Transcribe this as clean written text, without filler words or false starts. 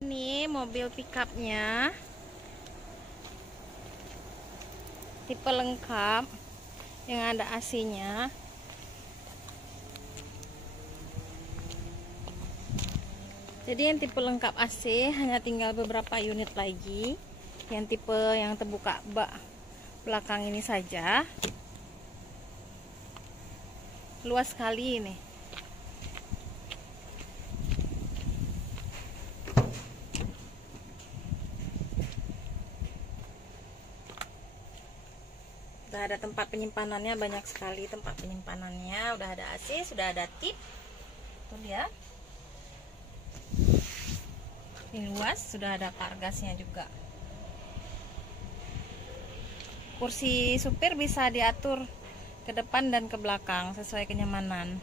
Ini mobil pickupnya tipe lengkap yang ada AC-nya. Jadi yang tipe lengkap AC hanya tinggal beberapa unit lagi. Yang tipe yang terbuka bak belakang ini saja. Luas sekali ini. Udah ada tempat penyimpanannya, banyak sekali tempat penyimpanannya. Udah ada AC, sudah ada tip. Tuh lihat. Ini luas, sudah ada pargasnya juga. Kursi supir bisa diatur ke depan dan ke belakang sesuai kenyamanan.